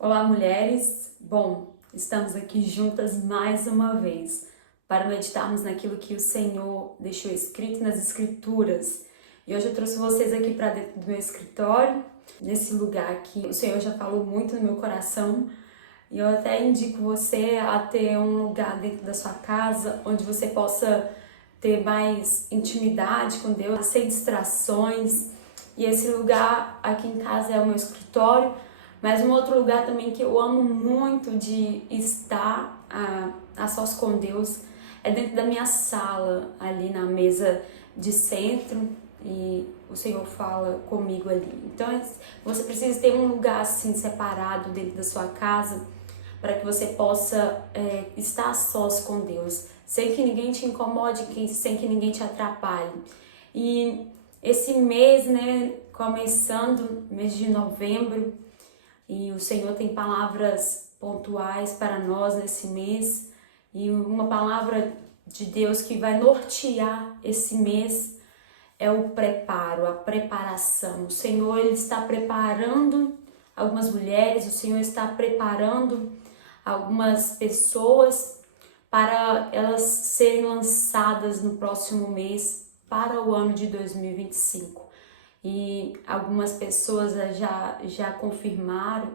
Olá, mulheres! Bom, estamos aqui juntas mais uma vez para meditarmos naquilo que o Senhor deixou escrito nas Escrituras. E hoje eu trouxe vocês aqui para dentro do meu escritório, nesse lugar que o Senhor já falou muito no meu coração. E eu até indico você a ter um lugar dentro da sua casa onde você possa ter mais intimidade com Deus, sem distrações. E esse lugar aqui em casa é o meu escritório, mas um outro lugar também que eu amo muito de estar a sós com Deus é dentro da minha sala, ali na mesa de centro, e o Senhor fala comigo ali. Então você precisa ter um lugar assim separado dentro da sua casa para que você possa estar a sós com Deus, sem que ninguém te incomode, sem que ninguém te atrapalhe. E esse mês, né, começando, mês de novembro, e o Senhor tem palavras pontuais para nós nesse mês, e uma palavra de Deus que vai nortear esse mês é o preparo, a preparação. O Senhor, Ele está preparando algumas mulheres, o Senhor está preparando algumas pessoas para elas serem lançadas no próximo mês para o ano de 2025. E algumas pessoas já confirmaram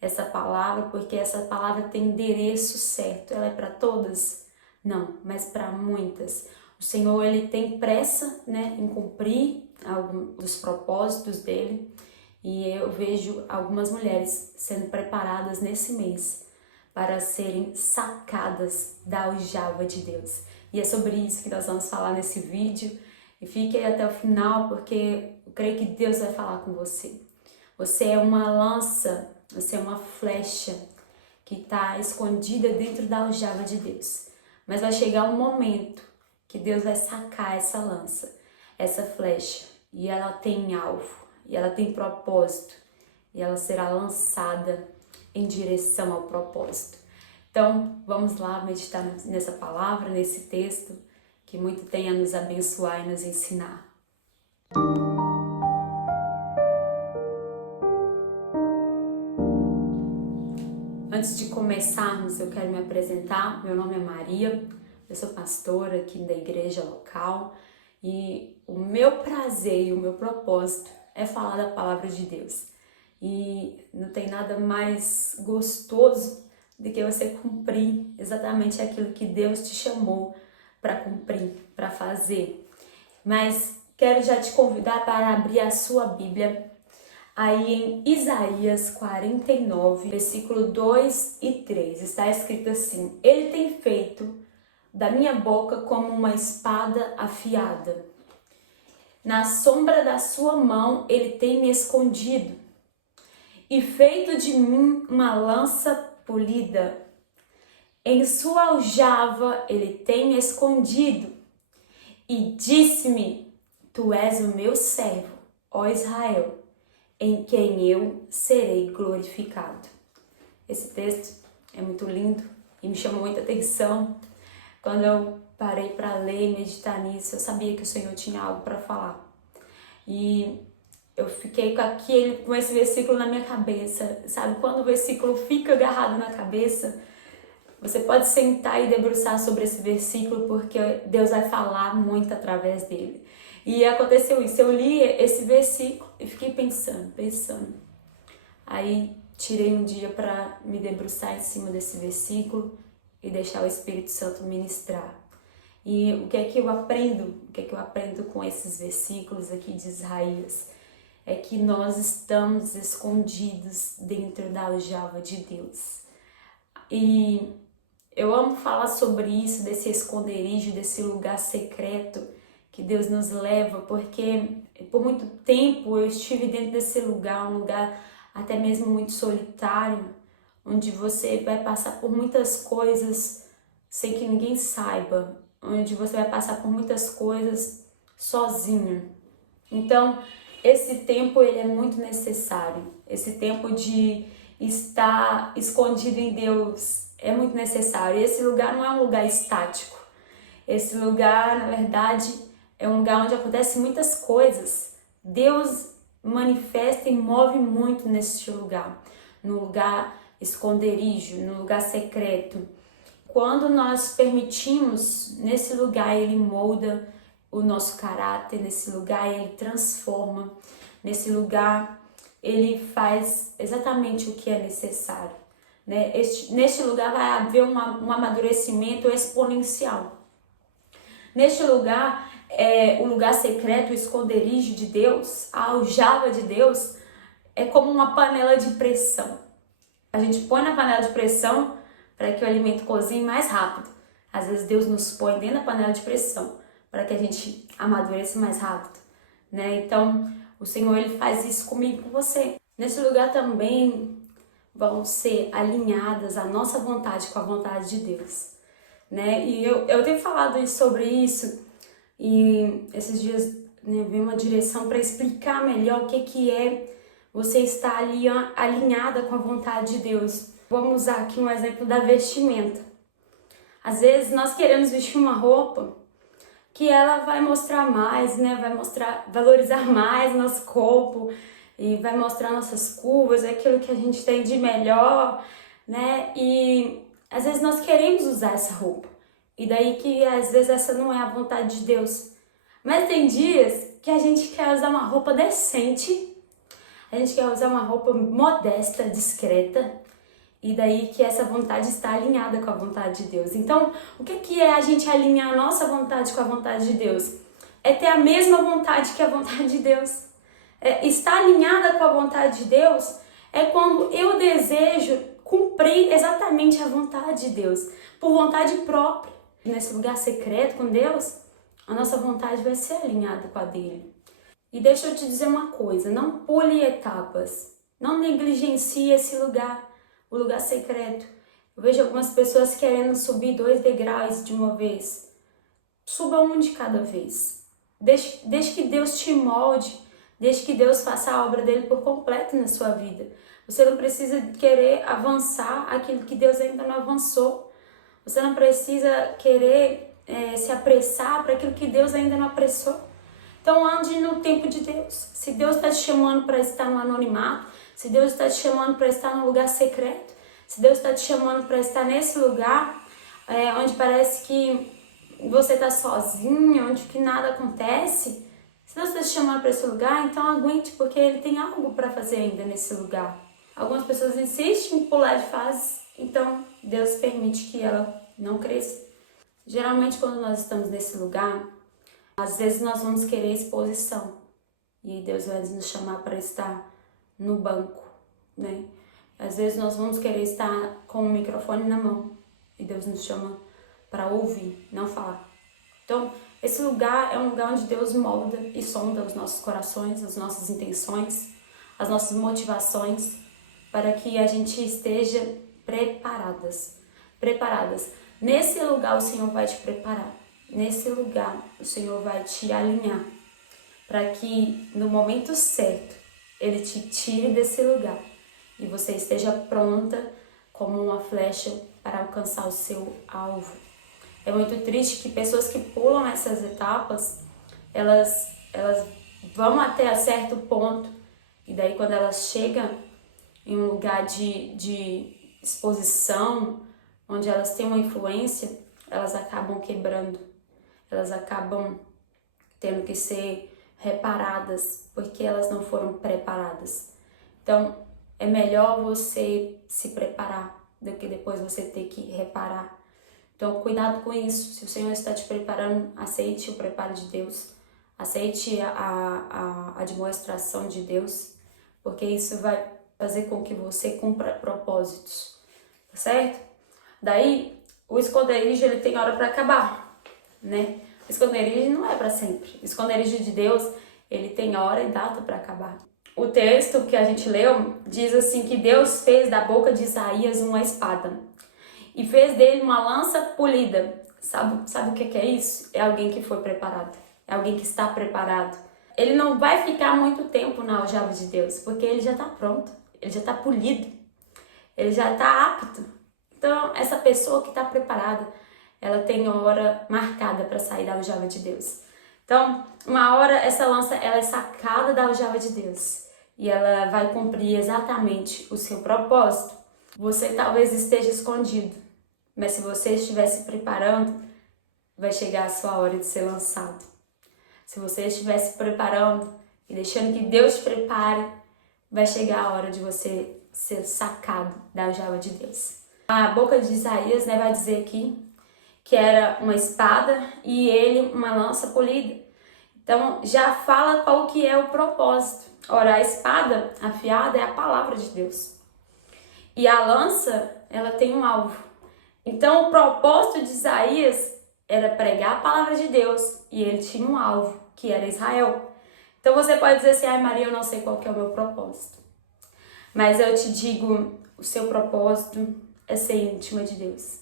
essa palavra, porque essa palavra tem endereço certo. Ela é para todas? Não, mas para muitas. O Senhor, Ele tem pressa, né, em cumprir alguns dos propósitos dele, e eu vejo algumas mulheres sendo preparadas nesse mês para serem sacadas da aljava de Deus. E é sobre isso que nós vamos falar nesse vídeo. E fique aí até o final, porque eu creio que Deus vai falar com você. Você é uma lança, você é uma flecha que está escondida dentro da aljava de Deus. Mas vai chegar um momento que Deus vai sacar essa lança, essa flecha, e ela tem alvo, e ela tem propósito, e ela será lançada em direção ao propósito. Então, vamos lá meditar nessa palavra, nesse texto, que muito tem a nos abençoar e nos ensinar. Antes de começarmos, eu quero me apresentar. Meu nome é Maria, eu sou pastora aqui da igreja local e o meu prazer e o meu propósito é falar da palavra de Deus. E não tem nada mais gostoso do que você cumprir exatamente aquilo que Deus te chamou para cumprir, para fazer. Mas quero já te convidar para abrir a sua Bíblia aí em Isaías 49, versículo 2 e 3. Está escrito assim: Ele tem feito da minha boca como uma espada afiada. Na sombra da sua mão ele tem me escondido e feito de mim uma lança polida. Em sua aljava ele tem me escondido e disse-me: Tu és o meu servo, ó Israel, em quem eu serei glorificado. Esse texto é muito lindo e me chamou muita atenção. Quando eu parei para ler e meditar nisso, eu sabia que o Senhor tinha algo para falar. E eu fiquei com esse versículo na minha cabeça, sabe? Quando o versículo fica agarrado na cabeça, você pode sentar e debruçar sobre esse versículo, porque Deus vai falar muito através dele. E aconteceu isso, eu li esse versículo e fiquei pensando. Aí tirei um dia para me debruçar em cima desse versículo e deixar o Espírito Santo ministrar. E o que é que eu aprendo? O que é que eu aprendo com esses versículos aqui de Isaías? É que nós estamos escondidos dentro da aljava de Deus. E eu amo falar sobre isso, desse esconderijo, desse lugar secreto que Deus nos leva, porque por muito tempo eu estive dentro desse lugar, um lugar até mesmo muito solitário, onde você vai passar por muitas coisas sem que ninguém saiba, onde você vai passar por muitas coisas sozinho. Então, esse tempo ele é muito necessário, esse tempo de estar escondido em Deus é muito necessário. E esse lugar não é um lugar estático, esse lugar, na verdade, é um lugar onde acontecem muitas coisas. Deus manifesta e move muito neste lugar. no lugar esconderijo, no lugar secreto. Quando nós permitimos, nesse lugar Ele molda o nosso caráter, nesse lugar Ele transforma, nesse lugar Ele faz exatamente o que é necessário. Né? Neste lugar vai haver um amadurecimento exponencial. Neste lugar, o lugar secreto, o esconderijo de Deus, a aljava de Deus, é como uma panela de pressão. A gente põe na panela de pressão para que o alimento cozinhe mais rápido. Às vezes Deus nos põe dentro da panela de pressão para que a gente amadureça mais rápido, né? Então, o Senhor, Ele faz isso comigo e com você. Nesse lugar também vão ser alinhadas a nossa vontade com a vontade de Deus, né? E eu tenho falado sobre isso e esses dias, né, veio uma direção para explicar melhor o que é você estar alinhada com a vontade de Deus. Vamos usar aqui um exemplo da vestimenta. Às vezes nós queremos vestir uma roupa que ela vai mostrar mais, né? Vai valorizar mais nosso corpo e vai mostrar nossas curvas, aquilo que a gente tem de melhor, né? E às vezes nós queremos usar essa roupa. E daí que às vezes essa não é a vontade de Deus. Mas tem dias que a gente quer usar uma roupa decente, a gente quer usar uma roupa modesta, discreta, e daí que essa vontade está alinhada com a vontade de Deus. Então, o que é a gente alinhar a nossa vontade com a vontade de Deus? É ter a mesma vontade que a vontade de Deus. Estar alinhada com a vontade de Deus é quando eu desejo cumprir exatamente a vontade de Deus, por vontade própria. Nesse lugar secreto com Deus, a nossa vontade vai ser alinhada com a dele. E deixa eu te dizer uma coisa, não pule etapas, não negligencie esse lugar, o lugar secreto. Eu vejo algumas pessoas querendo subir 2 degraus de uma vez. Suba um de cada vez. Deixe que Deus te molde, deixe que Deus faça a obra dele por completo na sua vida. Você não precisa querer avançar aquilo que Deus ainda não avançou. Você não precisa querer se apressar para aquilo que Deus ainda não apressou. Então ande no tempo de Deus. Se Deus está te chamando para estar no anonimato, se Deus está te chamando para estar no lugar secreto, se Deus está te chamando para estar nesse lugar onde parece que você está sozinho, onde que nada acontece, se Deus está te chamando para esse lugar, então aguente, porque Ele tem algo para fazer ainda nesse lugar. Algumas pessoas insistem em pular de fase, então Deus permite que ela não cresça. Geralmente quando nós estamos nesse lugar, às vezes nós vamos querer exposição e Deus vai nos chamar para estar no banco, né? Às vezes nós vamos querer estar com o microfone na mão e Deus nos chama para ouvir, não falar. Então, esse lugar é um lugar onde Deus molda e sonda os nossos corações, as nossas intenções, as nossas motivações, para que a gente esteja preparadas. Nesse lugar o Senhor vai te preparar. Nesse lugar, o Senhor vai te alinhar para que no momento certo Ele te tire desse lugar e você esteja pronta como uma flecha para alcançar o seu alvo. É muito triste que pessoas que pulam essas etapas, elas vão até certo ponto e daí quando elas chegam em um lugar de exposição, onde elas têm uma influência, elas acabam quebrando. Elas acabam tendo que ser reparadas, porque elas não foram preparadas. Então, é melhor você se preparar do que depois você ter que reparar. Então, cuidado com isso. Se o Senhor está te preparando, aceite o preparo de Deus. Aceite a admoestação de Deus, porque isso vai fazer com que você cumpra propósitos, tá certo? Daí, o esconderijo, ele tem hora para acabar, né? O esconderijo não é para sempre. O esconderijo de Deus, ele tem hora e data para acabar. O texto que a gente leu diz assim que Deus fez da boca de Isaías uma espada e fez dele uma lança polida. Sabe o que é isso? É alguém que foi preparado. É alguém que está preparado. Ele não vai ficar muito tempo na aljava de Deus, porque ele já está pronto. Ele já está polido. Ele já está apto. Então, essa pessoa que está preparada, ela tem hora marcada para sair da aljava de Deus. Então, uma hora essa lança ela é sacada da aljava de Deus e ela vai cumprir exatamente o seu propósito. Você talvez esteja escondido, mas se você estiver se preparando, vai chegar a sua hora de ser lançado. Se você estiver se preparando e deixando que Deus te prepare, vai chegar a hora de você ser sacado da aljava de Deus. A boca de Isaías, vai dizer aqui que era uma espada e ele uma lança polida. Então já fala qual que é o propósito. Ora, a espada afiada é a palavra de Deus. E a lança, ela tem um alvo. Então o propósito de Isaías era pregar a palavra de Deus e ele tinha um alvo, que era Israel. Então você pode dizer assim, ai Maria, eu não sei qual que é o meu propósito. Mas eu te digo, o seu propósito é ser íntima de Deus.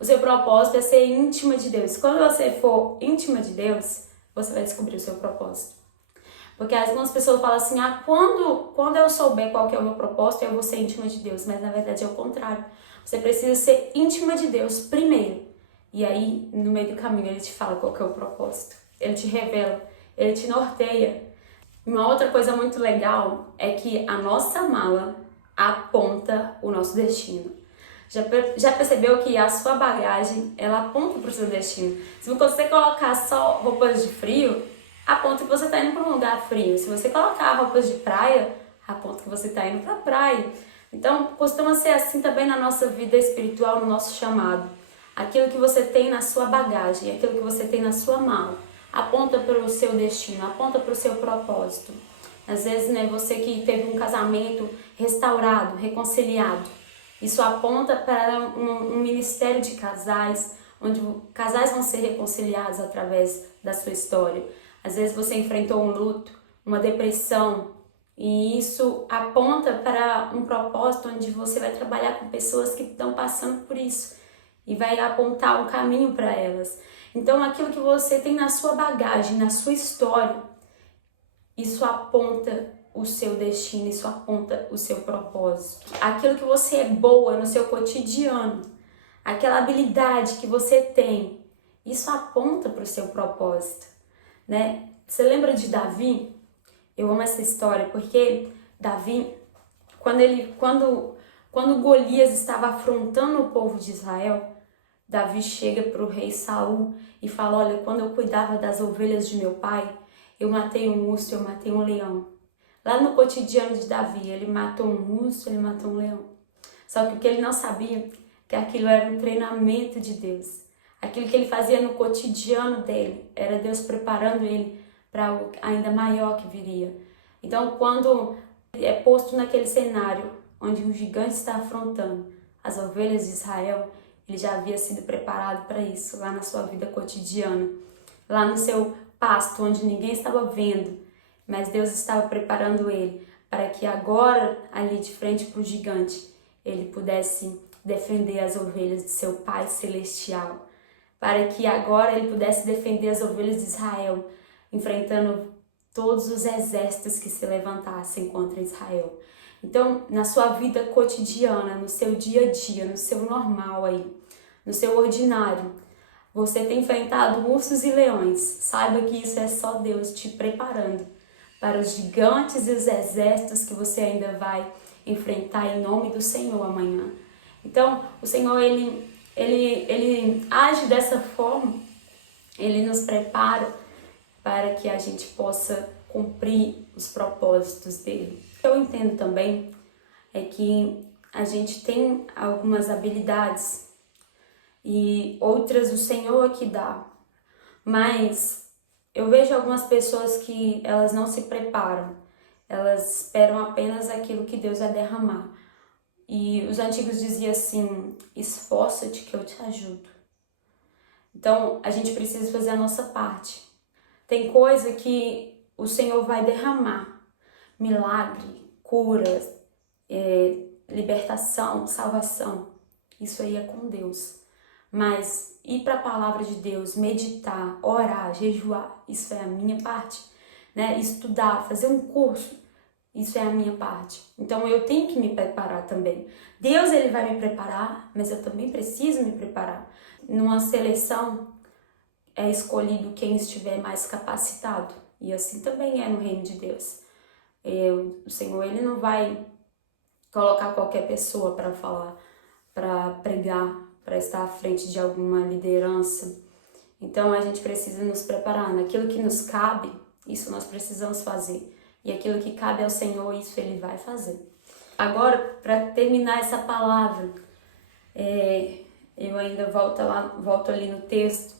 O seu propósito é ser íntima de Deus. Quando você for íntima de Deus, você vai descobrir o seu propósito. Porque algumas pessoas falam assim, quando eu souber qual que é o meu propósito, eu vou ser íntima de Deus. Mas na verdade é o contrário. Você precisa ser íntima de Deus primeiro. E aí, no meio do caminho, ele te fala qual que é o propósito. Ele te revela, ele te norteia. Uma outra coisa muito legal é que a nossa mala aponta o nosso destino. Já percebeu que a sua bagagem, ela aponta para o seu destino? Se você colocar só roupas de frio, aponta que você está indo para um lugar frio. Se você colocar roupas de praia, aponta que você está indo para a praia. Então, costuma ser assim também na nossa vida espiritual, no nosso chamado. Aquilo que você tem na sua bagagem, aquilo que você tem na sua mala, aponta para o seu destino, aponta para o seu propósito. Às vezes, você que teve um casamento restaurado, reconciliado, isso aponta para um ministério de casais, onde casais vão ser reconciliados através da sua história. Às vezes você enfrentou um luto, uma depressão, e isso aponta para um propósito onde você vai trabalhar com pessoas que estão passando por isso e vai apontar um caminho para elas. Então, aquilo que você tem na sua bagagem, na sua história, isso aponta o seu destino, isso aponta o seu propósito. Aquilo que você é boa no seu cotidiano, aquela habilidade que você tem, isso aponta para o seu propósito, Você lembra de Davi? Eu amo essa história porque Davi, quando Golias estava afrontando o povo de Israel, Davi chega para o rei Saul e fala, olha, quando eu cuidava das ovelhas de meu pai, eu matei um urso, eu matei um leão. Lá no cotidiano de Davi, ele matou um urso, ele matou um leão. Só que o que ele não sabia, que aquilo era um treinamento de Deus. Aquilo que ele fazia no cotidiano dele, era Deus preparando ele para algo ainda maior que viria. Então, quando é posto naquele cenário, onde um gigante está afrontando as ovelhas de Israel, ele já havia sido preparado para isso, lá na sua vida cotidiana, lá no seu pasto, onde ninguém estava vendo, mas Deus estava preparando ele para que agora, ali de frente para o gigante, ele pudesse defender as ovelhas de seu Pai Celestial, para que agora ele pudesse defender as ovelhas de Israel, enfrentando todos os exércitos que se levantassem contra Israel. Então, na sua vida cotidiana, no seu dia a dia, no seu normal aí, no seu ordinário, você tem enfrentado ursos e leões. Saiba que isso é só Deus te preparando para os gigantes e os exércitos que você ainda vai enfrentar em nome do Senhor amanhã. Então, o Senhor, ele age dessa forma, ele nos prepara para que a gente possa cumprir os propósitos dele. O que eu entendo também é que a gente tem algumas habilidades e outras o Senhor que dá, mas eu vejo algumas pessoas que elas não se preparam, elas esperam apenas aquilo que Deus vai derramar. E os antigos diziam assim, esforça-te que eu te ajudo. Então, a gente precisa fazer a nossa parte. Tem coisa que o Senhor vai derramar, milagre, cura, libertação, salvação, isso aí é com Deus. Mas ir para a palavra de Deus, meditar, orar, jejuar, isso é a minha parte, Estudar, fazer um curso, isso é a minha parte. Então eu tenho que me preparar também. Deus, ele vai me preparar, mas eu também preciso me preparar. Numa seleção é escolhido quem estiver mais capacitado, e assim também é no reino de Deus. O Senhor, Ele não vai colocar qualquer pessoa para falar, para pregar, para estar à frente de alguma liderança. Então a gente precisa nos preparar. Naquilo que nos cabe, isso nós precisamos fazer. E aquilo que cabe ao Senhor, isso Ele vai fazer. Agora, para terminar essa palavra, eu ainda volto ali no texto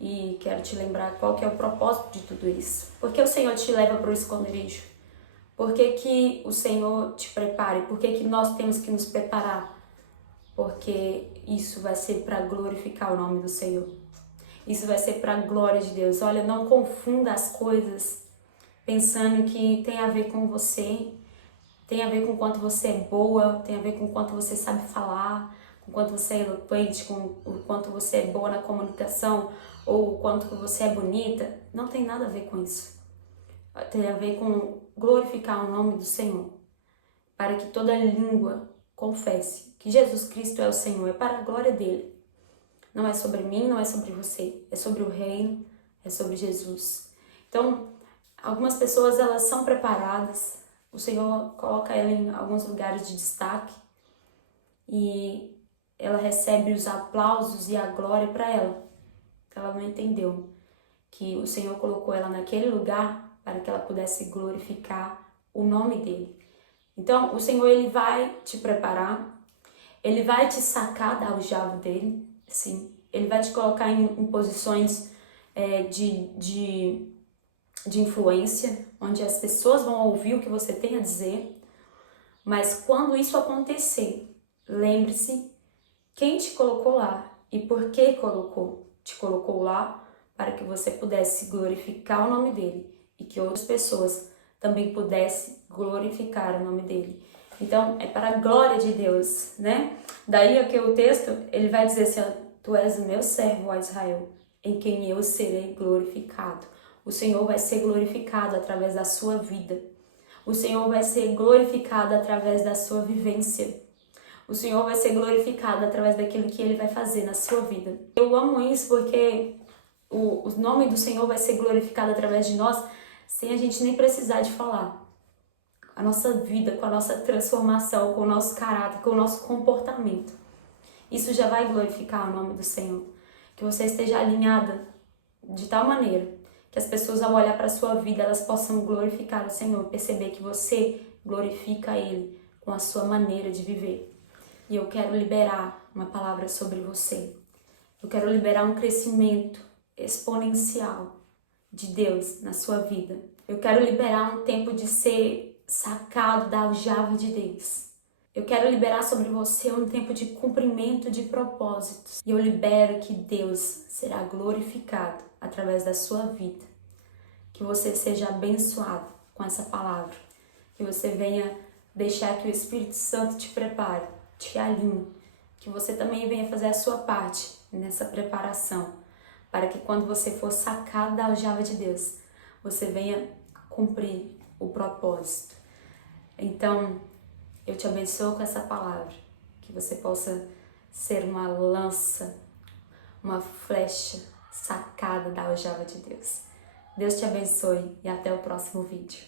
e quero te lembrar qual que é o propósito de tudo isso. Por que o Senhor te leva para o esconderijo? Por que o Senhor te prepare? Por que nós temos que nos preparar? Porque isso vai ser para glorificar o nome do Senhor. Isso vai ser para a glória de Deus. Olha, não confunda as coisas pensando que tem a ver com você, tem a ver com o quanto você é boa, tem a ver com o quanto você sabe falar, com o quanto você é eloquente, com o quanto você é boa na comunicação ou o quanto você é bonita. Não tem nada a ver com isso. Tem a ver com glorificar o nome do Senhor, para que toda língua confesse que Jesus Cristo é o Senhor, é para a glória dele. Não é sobre mim, não é sobre você, é sobre o reino, é sobre Jesus. Então, algumas pessoas, elas são preparadas, o Senhor coloca ela em alguns lugares de destaque e ela recebe os aplausos e a glória para ela. Ela não entendeu que o Senhor colocou ela naquele lugar para que ela pudesse glorificar o nome dele. Então, o Senhor, ele vai te preparar, ele vai te sacar da aljava dele, sim. Ele vai te colocar em posições de influência, onde as pessoas vão ouvir o que você tem a dizer. Mas quando isso acontecer, lembre-se quem te colocou lá e por que te colocou lá, para que você pudesse glorificar o nome dele e que outras pessoas também pudessem glorificar o nome dele. Então, é para a glória de Deus, né? Daí aqui o texto, ele vai dizer assim: tu és o meu servo, ó Israel, em quem eu serei glorificado. O Senhor vai ser glorificado através da sua vida. O Senhor vai ser glorificado através da sua vivência. O Senhor vai ser glorificado através daquilo que Ele vai fazer na sua vida. Eu amo isso porque o nome do Senhor vai ser glorificado através de nós sem a gente nem precisar de falar. A nossa vida, com a nossa transformação, com o nosso caráter, com o nosso comportamento. Isso já vai glorificar o nome do Senhor. Que você esteja alinhada de tal maneira que as pessoas, ao olhar para a sua vida, elas possam glorificar o Senhor, perceber que você glorifica Ele com a sua maneira de viver. E eu quero liberar uma palavra sobre você. Eu quero liberar um crescimento exponencial de Deus na sua vida. Eu quero liberar um tempo de ser sacado da aljava de Deus. Eu quero liberar sobre você um tempo de cumprimento de propósitos. E eu libero que Deus será glorificado através da sua vida. Que você seja abençoado com essa palavra. Que você venha deixar que o Espírito Santo te prepare, te alinhe. Que você também venha fazer a sua parte nessa preparação. Para que quando você for sacado da aljava de Deus, você venha cumprir o propósito. Então, eu te abençoo com essa palavra, que você possa ser uma lança, uma flecha sacada da aljava de Deus. Deus te abençoe e até o próximo vídeo.